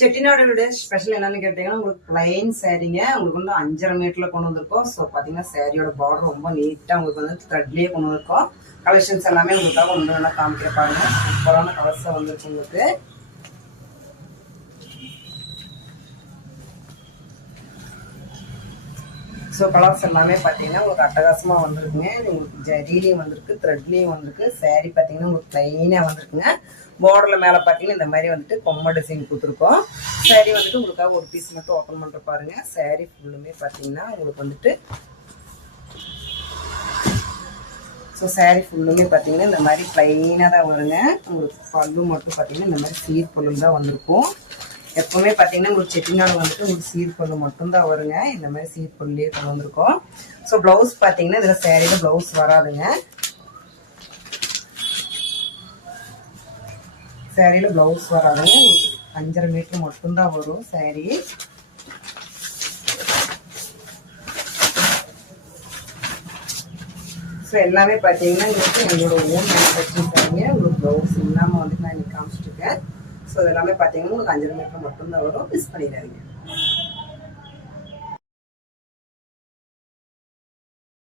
Chettinad special என்னன்னு கேட்டீங்கன்னா உங்களுக்கு பிளைன் சாரீங்க உங்களுக்கு வந்து 5.5 மீட்டர்ல கொண்டு வந்திருக்கோம். ஸோ பார்த்தீங்கன்னா சாரியோட பார்டர் ரொம்ப நீட்டாக உங்களுக்கு வந்து த்ரெட்லேயே கொண்டு வந்திருக்கோம். கலெக்ஷன்ஸ் எல்லாமே உங்களுக்காக ஒன்று வேணா காமிக்கிற பாருங்க. சூப்பரான கலர்ஸாக வந்துருக்கு உங்களுக்கு. ஸோ கலர்ஸ் எல்லாமே பார்த்தீங்கன்னா உங்களுக்கு அட்டகாசமாக வந்துருக்குங்க. உங்களுக்கு ஜரிலையும் வந்திருக்கு, த்ரெட்லேயும் வந்திருக்கு. சாரீ பார்த்தீங்கன்னா உங்களுக்கு பிளைனாக வந்திருக்குங்க. பார்டரில் மேலே பார்த்தீங்கன்னா இந்த மாதிரி வந்துட்டு பொம்மை டிசைன் கொடுத்துருக்கோம். சாரீ வந்துட்டு உங்களுக்காக ஒரு பீஸ் மட்டும் ஓப்பன் பண்ணுற பாருங்க. சாரீ ஃபுல்லுமே பார்த்தீங்கன்னா உங்களுக்கு வந்துட்டு ஸோ சாரீ ஃபுல்லுமே பார்த்தீங்கன்னா இந்த மாதிரி பிளைனாக தான் வருங்க. உங்களுக்கு பல்லு மட்டும் பார்த்தீங்கன்னா இந்த மாதிரி சீர் பல்லு தான் வந்திருக்கும். எப்பவுமே பார்த்தீங்கன்னா உங்களுக்கு செட்டிநாடு வந்துட்டு உங்களுக்கு சீர் பல்லு மட்டும்தான் வருங்க. இந்த மாதிரி சீர் பல்லுலேயே கொண்டு வந்திருக்கோம். ஸோ ப்ளவுஸ் பார்த்தீங்கன்னா இதில் சாரியில் ப்ளவுஸ் வராதுங்க. சாரியில் ப்ளவுஸ் வராதுங்க. உங்களுக்கு 5.5 மீட்டர் மட்டும்தான் வரும் சாரி. ஸோ எல்லாமே பார்த்தீங்கன்னா உங்களுக்கு எங்களோட ஓன் மேனுஃபேக்சரிங் சாரிங்க. உங்களுக்கு ப்ளவுஸ் இல்லாமல் வந்துட்டு நான் இன்னைக்கு காமிச்சிட்ருக்கேன். ஸோ இதெல்லாமே பார்த்தீங்கன்னா உங்களுக்கு 5.5 மீட்டர் மட்டும்தான் வரும். மிஸ் பண்ணிடாதீங்க.